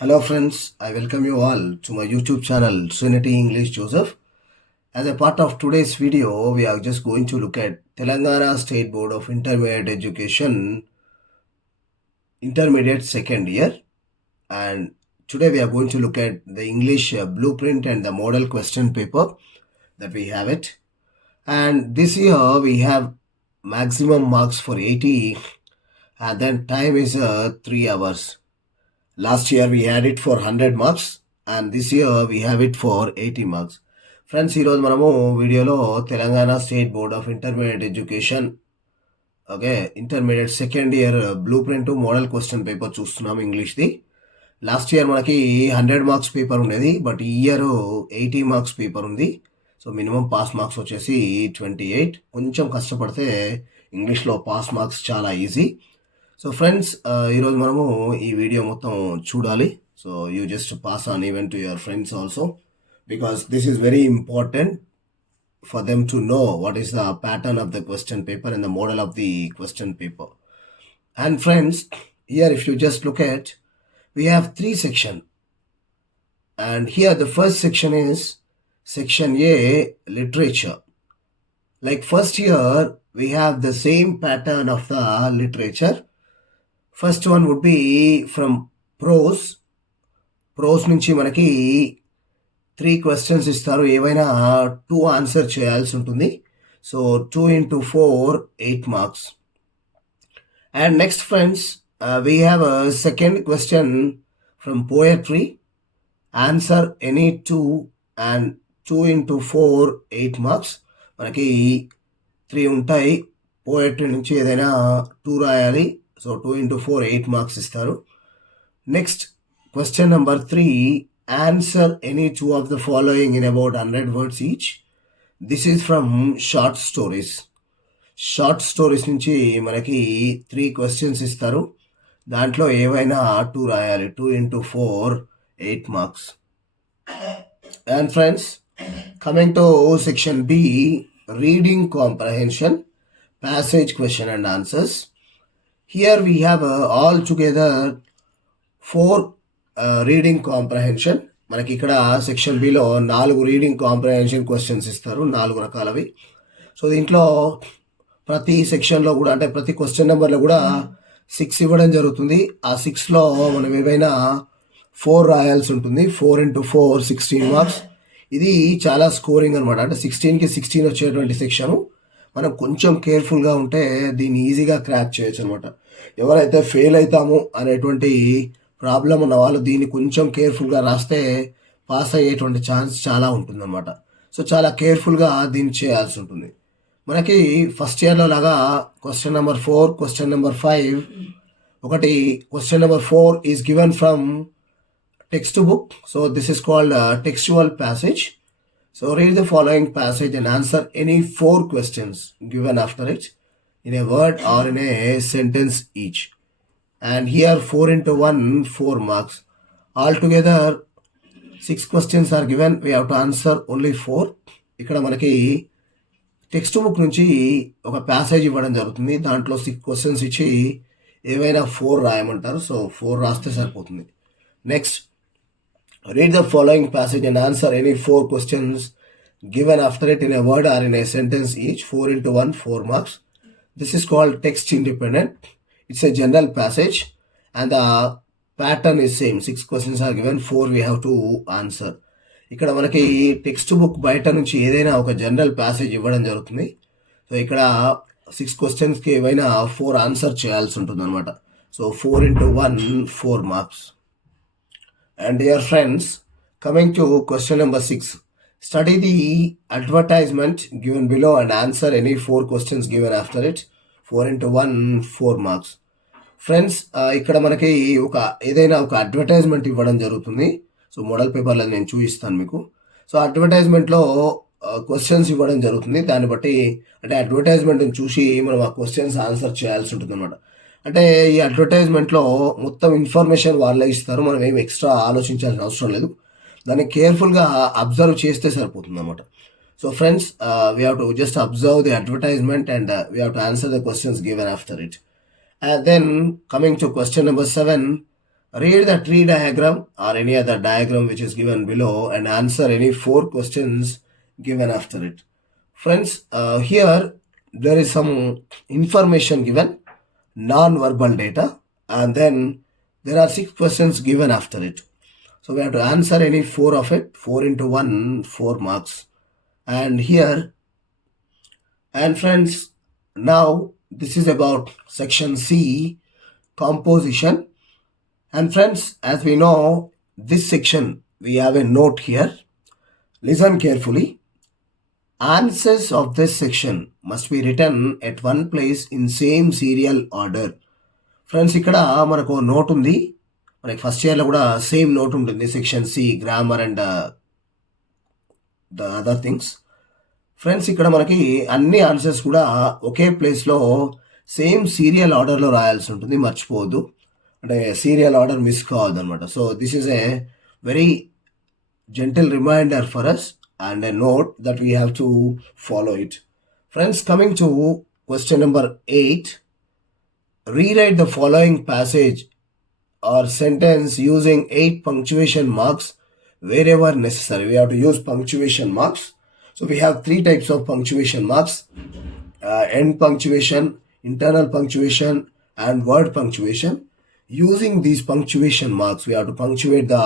Hello friends, I welcome you all to my YouTube channel Trinity English Joseph. As a part of today's video, we are just going to look at Telangana State Board of Intermediate Education Intermediate second year, and today we are going to look at the English blueprint and the model question paper that we have it. And this year we have maximum marks for 80 and then time is 3 hours. Last year we had it for 100 marks and this year we have it for 80 marks. Friends ఈరోజు మనము వీడియోలో Telangana state board of intermediate education intermediate second year blue print model question paper చూస్తున్నాం ఇంగ్లీష్ది. Last year మనకి 100 marks paper ఉండేది, బట్ ఈ ఇయర్ 80 marks paper ఉంది. So minimum pass marks వచ్చేసి 28. కొంచెం కష్టపడితే ఇంగ్లీష్లో పాస్ మార్క్స్ చాలా ఈజీ. సో ఫ్రెండ్స్ ఈరోజు మనము ఈ వీడియో మొత్తం చూడాలి. So you just pass on even to your friends also, because this is very important for them to know what is the pattern of the question paper and the model of the question paper. And friends, here if you just look at, we have 3 sections, and here the first section is section A, literature. Like first year we have the same pattern of the literature. First one would be from prose నుంచి మనకి 3 questions ఇస్తారు, ఏవైనా 2 ఆన్సర్ చేయాల్సి ఉంటుంది. సో 2 into 4 8 marks. And next friends, we have a second question from poetry. Answer any 2 and 2 into 4 8 marks. మనకి 3 ఉంటాయి, పోయట్రీ నుంచి ఏదైనా 2 రాయాలి. సో 2 into 4 8 మార్క్స్ ఇస్తారు. Next question number 3, answer any 2 of the following in about 100 words each. This is from short stories. Short stories నుంచి మనకి 3 క్వశ్చన్స్ ఇస్తారు, దాంట్లో ఏవైనా 2 రాయాలి. 2 into 4 8 marks. And friends, coming to section B, reading comprehension, passage question and answers. Here we have all together 4 reading comprehension. మనకి ఇక్కడ section below 4 reading comprehension questions ఇస్తారు, 4 రకాలవి. సో దీంట్లో ప్రతి సెక్షన్లో కూడా, అంటే ప్రతి క్వశ్చన్ నెంబర్లో కూడా 6 ఇవ్వడం జరుగుతుంది. ఆ 6లో మనం ఏవైనా 4 రాయాల్సి ఉంటుంది. 4 into 4 16 మార్క్స్. ఇది చాలా స్కోరింగ్ అనమాట, అంటే 16కి 16 వచ్చేటువంటి సెక్షను. మనం కొంచెం కేర్ఫుల్గా ఉంటే దీన్ని ఈజీగా క్రాక్ చేయొచ్చు అనమాట. ఎవరైతే ఫెయిల్ అవుతాము అనేటువంటి ప్రాబ్లం ఉన్న వాళ్ళు దీన్ని కొంచెం కేర్ఫుల్గా రాస్తే పాస్ అయ్యేటువంటి ఛాన్స్ చాలా ఉంటుందన్నమాట. సో చాలా కేర్ఫుల్గా దీన్ని చేయాల్సి ఉంటుంది. మనకి ఫస్ట్ ఇయర్లో లాగా క్వశ్చన్ నెంబర్ 4, క్వశ్చన్ నెంబర్ 5, ఒకటి question number 4 is given from text book. So this is called textual passage. So read the following passage and answer any 4 questions given after it in a word or in a sentence each. And here 4 into 1 4 marks. Altogether 6 questions are given. We have to answer only 4. ఇక్కడ మనకి text book నుంచి ఒక ప్యాసేజ్ ఇవ్వడం జరుగుతుంది, దాంట్లో 6 క్వశ్చన్స్ ఇచ్చి ఏవైనా 4 రాయమంటారు. సో 4 రాస్తే సరిపోతుంది. Next, read the following passage and answer any 4 questions given after it in a word or in a sentence each. 4 into 1 4 marks. This is called text independent. It's a general passage and the pattern is same. 6 questions are given, 4 we have to answer. ఇక్కడ మనకి text book బయట నుంచి ఏదైనా ఒక general passage ఇవ్వడం జరుగుతుంది. సో ఇక్కడ 6 క్వశ్చన్స్కి ఏవైనా 4 ఆన్సర్ చేయాల్సి ఉంటుంది అనమాట. సో 4 into 1 4 marks. And dear friends, coming to question number 6, study the advertisement given below and answer any 4 questions given after it. 4 into 1 4 marks. ఫ్రెండ్స్, ఇక్కడ మనకి ఏదైనా ఒక అడ్వర్టైజ్మెంట్ ఇవ్వడం జరుగుతుంది. సో మోడల్ పేపర్లో నేను చూపిస్తాను మీకు. సో అడ్వర్టైజ్మెంట్లో క్వశ్చన్స్ ఇవ్వడం జరుగుతుంది. దాన్ని బట్టి, అంటే అడ్వర్టైజ్మెంట్ని చూసి మనం ఆ క్వశ్చన్స్ ఆన్సర్ చేయాల్సి ఉంటుంది అనమాట. అంటే ఈ అడ్వర్టైజ్మెంట్లో మొత్తం ఇన్ఫర్మేషన్ వాళ్ళే ఇస్తారు, మనం ఏమి ఎక్స్ట్రా ఆలోచించాల్సిన అవసరం లేదు. దాన్ని కేర్ఫుల్గా అబ్జర్వ్ చేస్తే సరిపోతుంది అనమాట. So friends, we have to just observe the advertisement and we have to answer the questions given after it. And then coming to question number 7, Read the tree diagram or any other diagram which is given below and answer any 4 questions given after it. Friends, here there is some information given, non-verbal data, and then there are 6 questions given after it. So we have to answer any 4 of it, 4 into 1, 4 marks. And here, and friends, now this is about section C, composition. And friends, as we know, this section, we have a note here. Listen carefully. Answers of this section must be written at one place in same serial order. Friends ఇక్కడ మనకు note ఉంది, మనకి first ఇయర్లో కూడా same note ఉంటుంది, section C grammar and the other things. Friends ఇక్కడ మనకి అన్ని ఆన్సర్స్ కూడా ఒకే ప్లేస్లో సేమ్ సీరియల్ ఆర్డర్లో రాయాల్సి ఉంటుంది, మర్చిపోవద్దు. అంటే సీరియల్ ఆర్డర్ మిస్ కావద్దు అనమాట. So this is a very gentle reminder for us and a note that we have to follow it. Friends, coming to question number 8, rewrite the following passage or sentence using 8 punctuation marks wherever necessary. We have to use punctuation marks. So we have 3 types of punctuation marks, end punctuation, internal punctuation and word punctuation. Using these punctuation marks, we have to punctuate the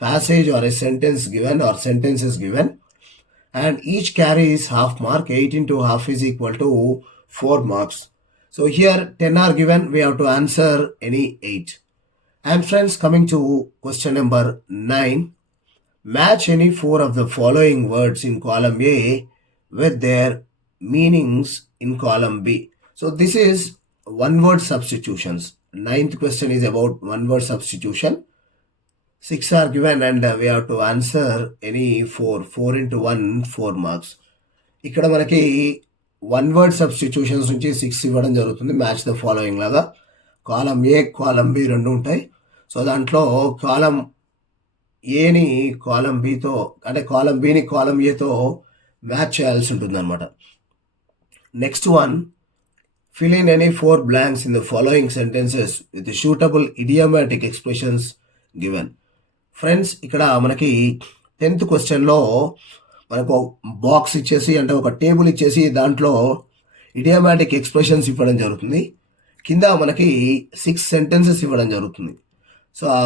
passage or a sentence given or sentences given, and each carries half mark. 8 into half is equal to 4 marks. So here 10 are given, we have to answer any 8. And friends, coming to question number 9, match any 4 of the following words in column A with their meanings in column B. So this is one word substitutions. 9th question is about one word substitution. 6 are given and we have to answer any 4 into 1, 4 marks. ఇక్కడ మనకి one word substitutions నుంచి 6 ఇవ్వడం జరుగుతుంది, match the following లాగా. కాలం ఏ కాలం బి రెండు ఉంటాయి. సో దాంట్లో కాలం ఏని కాలం బితో, అంటే కాలం బిని కాలం ఏతో మ్యాచ్ చేయాల్సి ఉంటుంది అనమాట. Next one, fill in any 4 blanks in the following sentences with the suitable idiomatic expressions given. Friends ఇక్కడ మనకి 10th క్వశ్చన్లో మనకు బాక్స్ ఇచ్చేసి, అంటే ఒక టేబుల్ ఇచ్చేసి దాంట్లో ఇడియోమాటిక్ ఎక్స్ప్రెషన్స్ ఇవ్వడం జరుగుతుంది. కింద మనకి 6 సెంటెన్సెస్ ఇవ్వడం జరుగుతుంది. సో ఆ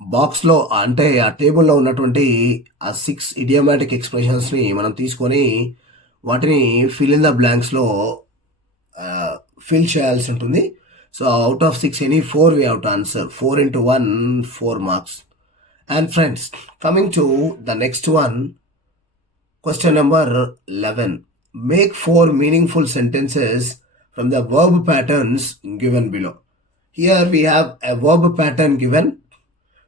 బాక్స్లో, అంటే ఆ టేబుల్లో ఉన్నటువంటి ఆ 6 ఇడియోమాటిక్ ఎక్స్ప్రెషన్స్ని మనం తీసుకొని వాటిని ఫిల్ ఇన్ ద బ్లాంక్స్లో ఫిల్ చేయాల్సి ఉంటుంది. సో అవుట్ ఆఫ్ 6 ఎనీ 4 we have to answer. 4 into 1, 4 marks. And friends, coming to the next one, question number 11, make 4 meaningful sentences from the verb patterns given below. Here we have a verb pattern given.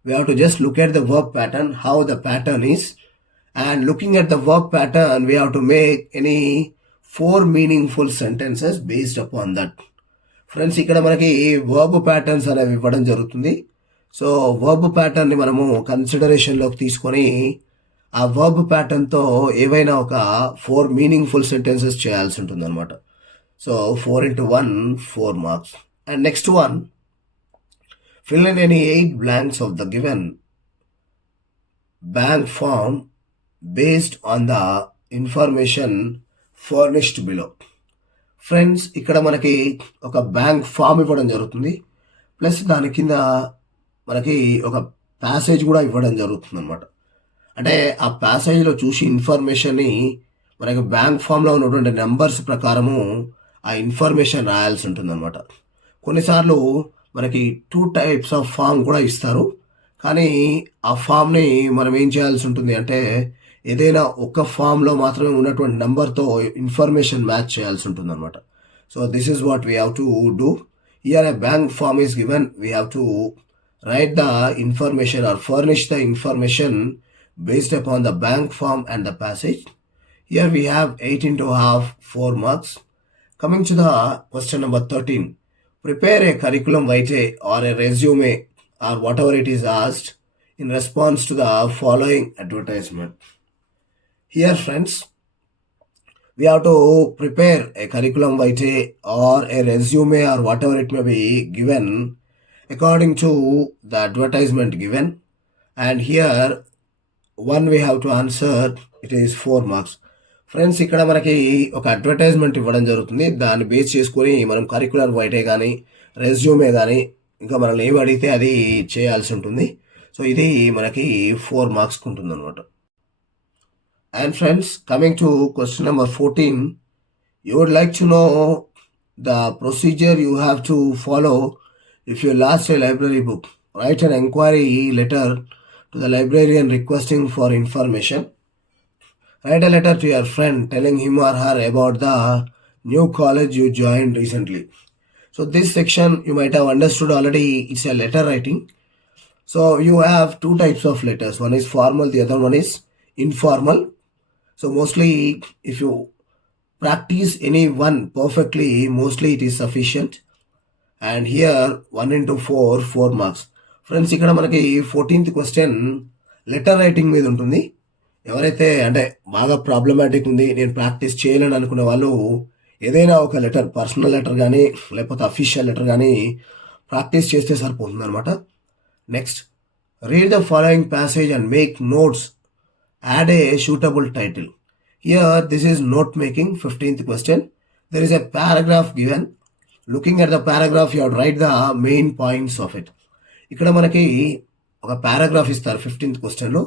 We have to just look at the verb pattern, how the pattern is, and looking at the verb pattern we have to make any 4 meaningful sentences based upon that. Friends ఇక్కడ మనకి verb patterns అనేవి ఇవ్వడం జరుగుతుంది. So verb ప్యాటర్న్ని మనము కన్సిడరేషన్లోకి తీసుకొని ఆ వర్బ్ ప్యాటర్న్తో ఏవైనా ఒక 4 మీనింగ్ఫుల్ సెంటెన్సెస్ చేయాల్సి ఉంటుంది అనమాట. సో 4 into 1, 4 marks. And next one, fill in any 8 blanks of the given blank form based on the information furnished below. Friends ఇక్కడ మనకి ఒక బ్యాంక్ ఫామ్ ఇవ్వడం జరుగుతుంది, ప్లస్ దాని కింద మనకి ఒక ప్యాసేజ్ కూడా ఇవ్వడం జరుగుతుంది అనమాట. అంటే ఆ ప్యాసేజ్లో చూసి ఇన్ఫర్మేషన్ని మనకి బ్యాంక్ ఫామ్లో ఉన్నటువంటి నెంబర్స్ ప్రకారము ఆ ఇన్ఫర్మేషన్ రాయాల్సి ఉంటుంది అనమాట. కొన్నిసార్లు మనకి 2 types ఆఫ్ ఫామ్ కూడా ఇస్తారు, కానీ ఆ ఫామ్ని మనం ఏం చేయాల్సి ఉంటుంది అంటే ఏదైనా ఒక ఫామ్లో మాత్రమే ఉన్నటువంటి నెంబర్తో ఇన్ఫర్మేషన్ మ్యాచ్ చేయాల్సి ఉంటుంది అనమాట. So this is what we have to do. Here a bank form is given, we have to write the information or furnish the information based upon the bank form and the passage. Here we have 8 into half, 4 marks. Coming to the question number 13, prepare a curriculum vitae or a resume or whatever it is asked in response to the following advertisement. Here friends, we have to prepare a curriculum vitae or a resume or whatever it may be given, according to the advertisement given. And here one we have to answer, it is 4 marks. Friends ఇక్కడ మనకి ఒక అడ్వర్టైజ్మెంట్ ఇవ్వడం జరుగుతుంది. దాన్ని బేస్ చేసుకొని మనం కరికులర్ వైటే కానీ రెజ్యూమే కానీ ఇంకా మనల్ని ఏమి అడిగితే అది చేయాల్సి ఉంటుంది. సో ఇది మనకి 4 మార్క్స్కి ఉంటుంది అనమాట. And friends, coming to question number 14, you would like to know the procedure you have to follow if you lost a library book. Write an inquiry letter to the librarian requesting for information. Write a letter to your friend telling him or her about the new college you joined recently. So this section you might have understood already, it's a letter writing. So you have two types of letters. One is formal, the other one is informal. So mostly if you practice any one perfectly, mostly it is sufficient. And here 1 into 4 marks. Friends, ఇక్కడ మనకి 14th question letter writing మీద ఉంటుంది. ఎవరైతే అంటే బాగా ప్రాబ్లమాటిక్ ఉంది, నేను ప్రాక్టీస్ చేయలేని అనుకునే వాళ్ళు ఏదైనా ఒక లెటర్, పర్సనల్ లెటర్ కానీ లేకపోతే అఫీషియల్ లెటర్ కానీ ప్రాక్టీస్ చేస్తే సరిపోతుంది అనమాట. Next, read the following passage and make notes. Add a suitable title. Here, this is note making, 15th question. There is a paragraph given. Looking at the paragraph, you have to write the main points of it. ఇక్కడ మనకి ఒక పారాగ్రాఫ్ ఇస్తారు 15th క్వశ్చన్లో.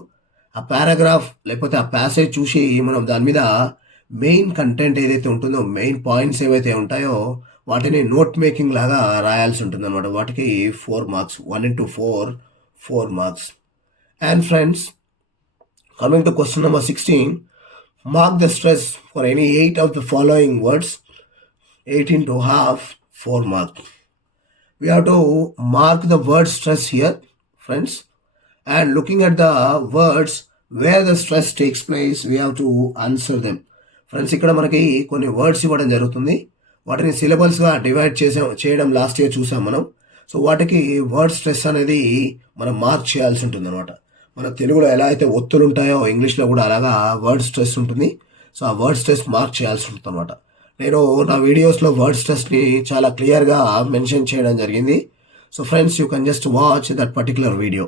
ఆ పారాగ్రాఫ్ లేకపోతే ఆ ప్యాసేజ్ చూసి మనం దాని మీద మెయిన్ కంటెంట్ ఏదైతే ఉంటుందో, మెయిన్ పాయింట్స్ ఏవైతే ఉంటాయో వాటిని నోట్ మేకింగ్ లాగా రాయాల్సి ఉంటుంది అనమాట. వాటికి 4 మార్క్స్, 1 into 4 marks. And friends, coming to question number 16, mark the stress for any 8 of the following words. 8 into half, 4 marks. We have to mark the word stress here, friends. And looking at the words where the stress takes place, we have to answer them. Friends, ఇక్కడ మనకి కొన్ని వర్డ్స్ ఇవ్వడం జరుగుతుంది. వాటిని సిలబల్స్గా డివైడ్ చేయడం last year చూసాం మనం. సో వాటికి వర్డ్ స్ట్రెస్ అనేది మనం మార్క్ చేయాల్సి ఉంటుంది అనమాట. మన తెలుగులో ఎలా అయితే ఒత్తులు ఉంటాయో ఇంగ్లీష్లో కూడా అలాగా వర్డ్ స్ట్రెస్ ఉంటుంది. సో ఆ వర్డ్ స్ట్రెస్ మార్క్ చేయాల్సి ఉంటుంది అనమాట. నేను నా వీడియోస్లో వర్డ్ స్ట్రెస్ని చాలా క్లియర్గా మెన్షన్ చేయడం జరిగింది. So friends, you can just watch that particular video.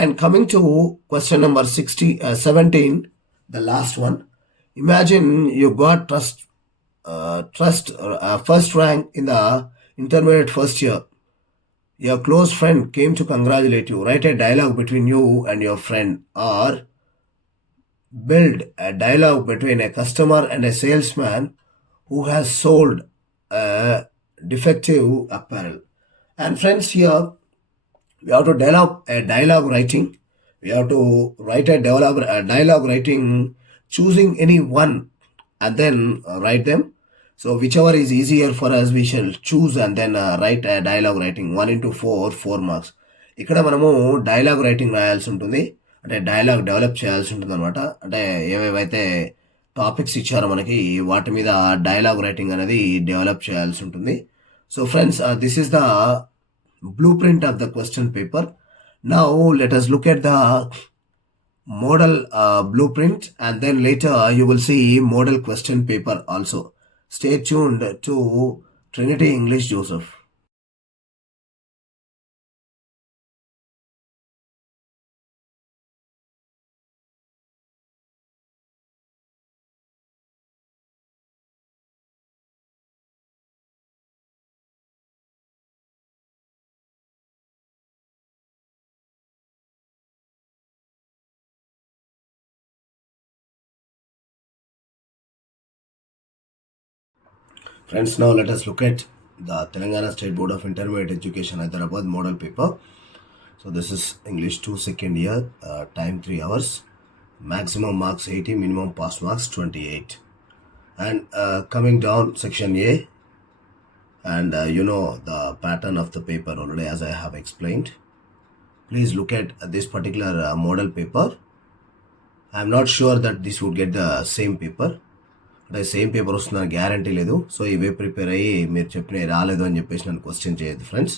And coming to question number 17, the last one. Imagine you got first rank in the intermediate first year. Your close friend came to congratulate you. Write a dialogue between you and your friend, or build a dialogue between a customer and a salesman who has sold a defective apparel. And friends, here we have to develop a dialogue writing. We have to write a dialogue writing, choosing any one and then write them. So whichever is easier for us, we shall choose and then write a dialogue writing. 1 into 4 marks. ఇక్కడ మనము dialogue writing రాయాల్సి ఉంటుంది, అంటే dialogue develop చేయాల్సి ఉంటుంది అనమాట. అంటే ఏవేవైతే టాపిక్స్ ఇచ్చారో మనకి వాటి మీద డైలాగ్ రైటింగ్ అనేది డెవలప్ చేయాల్సి ఉంటుంది. So friends, this is the blue print of the question paper. Now let us look at the model blueprint, and then later you will see model question paper also. Stay tuned to Trinity English Joseph. Friends, now let us look at the Telangana State Board of Intermediate Education Hyderabad model paper. So this is English 2 second year, time 3 hours, maximum marks 80, minimum pass marks 28. And coming down, section A, and you know the pattern of the paper already as I have explained. Please look at this particular model paper. I am not sure that this would get the same paper. అంటే same paper వస్తుందని guarantee లేదు. సో ఇవే prepare అయ్యి మీరు చెప్పిన రాలేదు అని చెప్పేసి నన్ను క్వశ్చన్ చేయదు friends.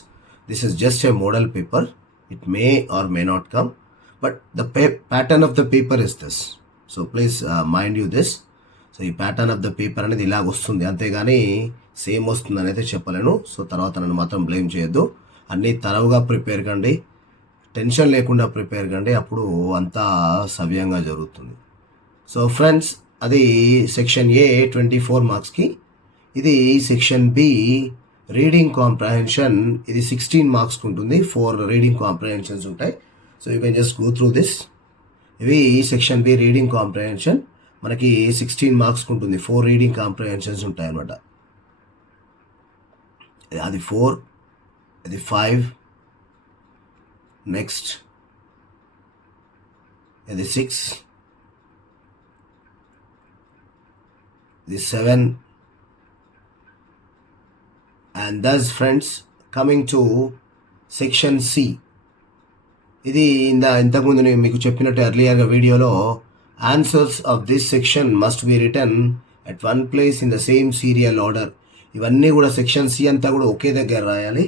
This is just a model paper. It may or may not come, but the pattern of the paper is this. So please mind you this. So ఈ ప్యాటర్న్ ఆఫ్ ద పేపర్ అనేది ఇలాగ వస్తుంది, అంతేగాని సేమ్ వస్తుంది అని అయితే చెప్పలేను. సో తర్వాత నన్ను మాత్రం బ్లేమ్ చేయొద్దు. అన్నీ తరవుగా ప్రిపేర్ కండి, టెన్షన్ లేకుండా ప్రిపేర్ కండి, అప్పుడు అంతా సవ్యంగా జరుగుతుంది. సో ఫ్రెండ్స్, అది సెక్షన్ ఏ 24 మార్క్స్కి. ఇది సెక్షన్ బి రీడింగ్ కాంప్రహెన్షన్, ఇది 16 మార్క్స్కి ఉంటుంది. 4 రీడింగ్ కాంప్రహెన్షన్స్ ఉంటాయి. So you can just go through this. ఇవి సెక్షన్ బి రీడింగ్ కాంప్రహెన్షన్, మనకి 16 మార్క్స్కి ఉంటుంది. 4 రీడింగ్ కాంప్రహెన్షన్స్ ఉంటాయి అన్నమాట. అది 4, అది 5, నెక్స్ట్ ఇది 6, ఇది 7, and thus friends, coming to section C. ఇది ఇంతకుముందు నేను మీకు చెప్పినట్టు ఎర్లియర్గా వీడియోలో answers of this section must be return at one place in the same serial order. ఇవన్నీ కూడా సెక్షన్ సి అంతా కూడా ఒకే దగ్గర రాయాలి.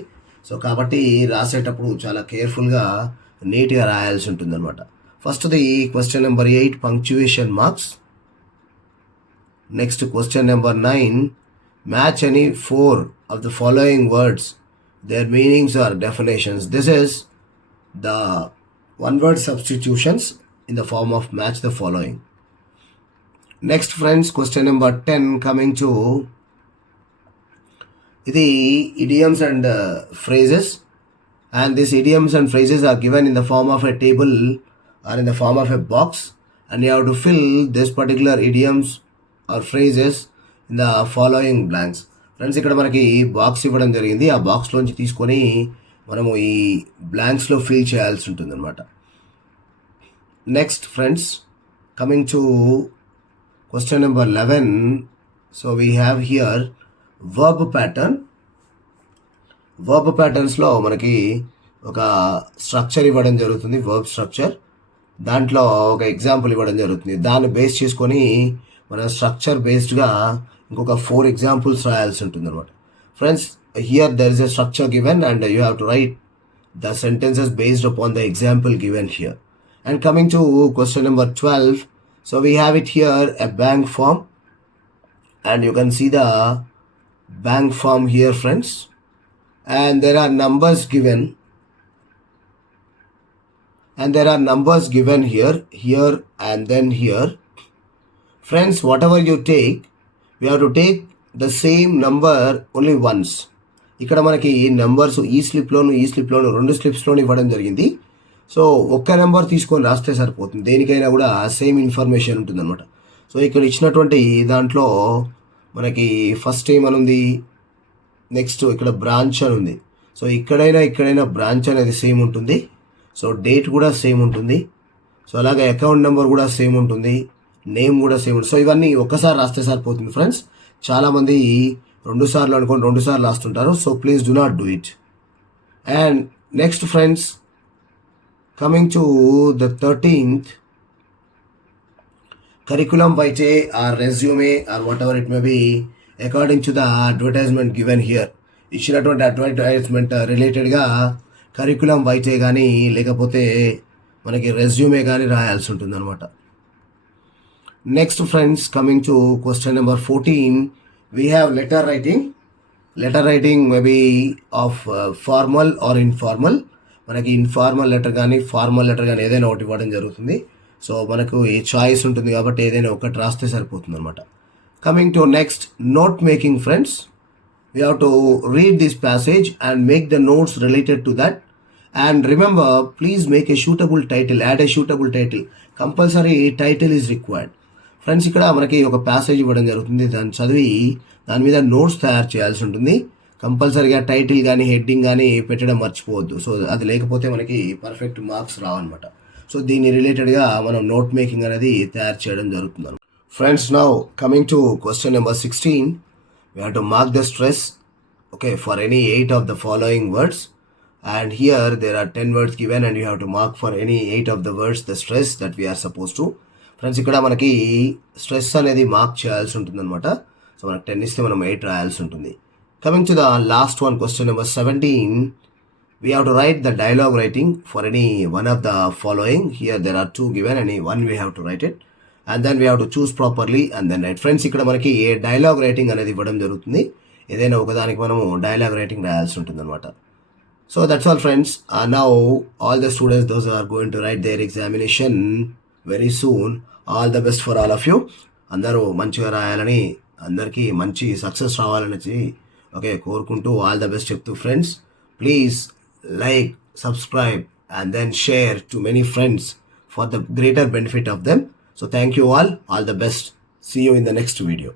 సో కాబట్టి రాసేటప్పుడు చాలా కేర్ఫుల్గా నీట్గా రాయాల్సి ఉంటుంది అనమాట. ఫస్ట్ది question number 8 punctuation marks. Next question number 9 match any 4 of the following words, their meanings or definitions. This is the one word substitutions in the form of match the following. Next friends, question number 10 coming to the idioms and phrases, and these idioms and phrases are given in the form of a table or in the form of a box, and you have to fill this particular idioms or phrases in the following blanks. Friends, ఇక్కడ మనకి బాక్స్ ఇవ్వడం జరిగింది. ఆ బాక్స్లోంచి తీసుకొని మనము ఈ బ్లాంక్స్లో ఫిల్ చేయాల్సి ఉంటుంది అనమాట. Next friends, coming to question number 11. So we have here verb pattern. Verb ప్యాటర్న్స్లో మనకి ఒక స్ట్రక్చర్ ఇవ్వడం జరుగుతుంది, వర్బ్ స్ట్రక్చర్. దాంట్లో ఒక ఎగ్జాంపుల్ ఇవ్వడం జరుగుతుంది. దాన్ని బేస్ చేసుకొని మన స్ట్రక్చర్ బేస్డ్గా ఇంకొక 4 ఎగ్జాంపుల్స్ రాయాల్సి ఉంటుంది అనమాట. Friends, here there is a structure given and you have to write the sentences based upon the example given here. And coming to question number 12. So we have it here a bank form, and you can see the bank form here friends, and there are numbers given, here and then here. Friends, whatever you take, we have to take the same number only once. ఇక్కడ మనకి నెంబర్స్ ఈ స్లిప్లోను 2 స్లిప్స్లోను ఇవ్వడం జరిగింది. సో ఒక్క నెంబర్ తీసుకొని రాస్తే సరిపోతుంది. దేనికైనా కూడా సేమ్ ఇన్ఫర్మేషన్ ఉంటుంది అనమాట. సో ఇక్కడ ఇచ్చినటువంటి దాంట్లో మనకి ఫస్ట్ ఏమనుంది, నెక్స్ట్ ఇక్కడ బ్రాంచ్ అని ఉంది. సో ఇక్కడైనా బ్రాంచ్ అనేది సేమ్ ఉంటుంది. సో డేట్ కూడా సేమ్ ఉంటుంది. సో అలాగే అకౌంట్ నెంబర్ కూడా సేమ్ ఉంటుంది, నేమ్ కూడా సేమ్ ఉంటుంది. సో ఇవన్నీ ఒక్కసారి రాస్తే సరిపోతుంది ఫ్రెండ్స్. చాలామంది 2 సార్లు అనుకోండి 2 సార్లు రాస్తుంటారు. So please do not do it. And next friends, coming to the 13th, curriculum vitae or resume or whatever it may be according to the advertisement given here. ఇచ్చినటువంటి అడ్వర్టైజ్మెంట్ రిలేటెడ్గా కరికులం వైటే కానీ లేకపోతే మనకి resume కానీ రాయాల్సి ఉంటుంది అనమాట. Next friends, coming to question number 14, we have letter writing. Letter writing maybe of formal or informal. మనకి ఇన్ఫార్మల్ లెటర్ కానీ ఫార్మల్ లెటర్ కానీ ఏదైనా ఒకటి ఇవ్వడం జరుగుతుంది. సో మనకు ఈ చాయిస్ ఉంటుంది కాబట్టి ఏదైనా ఒకటి రాస్తే సరిపోతుంది అనమాట. Coming to next, note making friends. We have to read this passage and make the notes related to that. And remember, please make a suitable title, add a suitable title. Compulsory title is required. Friends, ఇక్కడ మనకి ఒక ప్యాసేజ్ ఇవ్వడం జరుగుతుంది. దాన్ని చదివి దాని మీద నోట్స్ తయారు చేయాల్సి ఉంటుంది. కంపల్సరీగా టైటిల్ కానీ హెడ్డింగ్ కానీ పెట్టడం మర్చిపోవద్దు. సో అది లేకపోతే మనకి పర్ఫెక్ట్ మార్క్స్ రావన్నమాట. సో దీని రిలేటెడ్గా మనం నోట్ మేకింగ్ అనేది తయారు చేయడం జరుగుతుంది. Friends, now coming to question number 16. We have to mark the stress, okay, for any 8 of the following words. And here there are 10 words given and you have to mark for any 8 of the words the stress that we are supposed to. Friends, ఇక్కడ మనకి స్ట్రెస్ అనేది మార్క్ చేయాల్సి ఉంటుంది అనమాట. సో మనకు 10 ఇస్తే మనం 8 రాయాల్సి ఉంటుంది. Coming to the last one, question number 17, we have to write the dialogue writing for any one of the following. Here there are 2 given, any one we have to write it. And then we have to choose properly and then write. Friends, ఇక్కడ మనకి ఏ dialogue writing అనేది ఇవ్వడం జరుగుతుంది. ఏదైనా ఒకదానికి మనము dialogue writing రాయాల్సి ఉంటుంది అనమాట. So that's all, friends. Now all the students, those who are going to write their examination very soon, all the best for all of you. అందరూ మంచిగా రాయాలని, అందరికీ మంచి సక్సెస్ రావాలని ఓకే కోరుకుంటూ ఆల్ ద బెస్ట్ చెప్తూ, friends please like, subscribe and then share to many friends for the greater benefit of them. So thank you all the best. See you in the next video.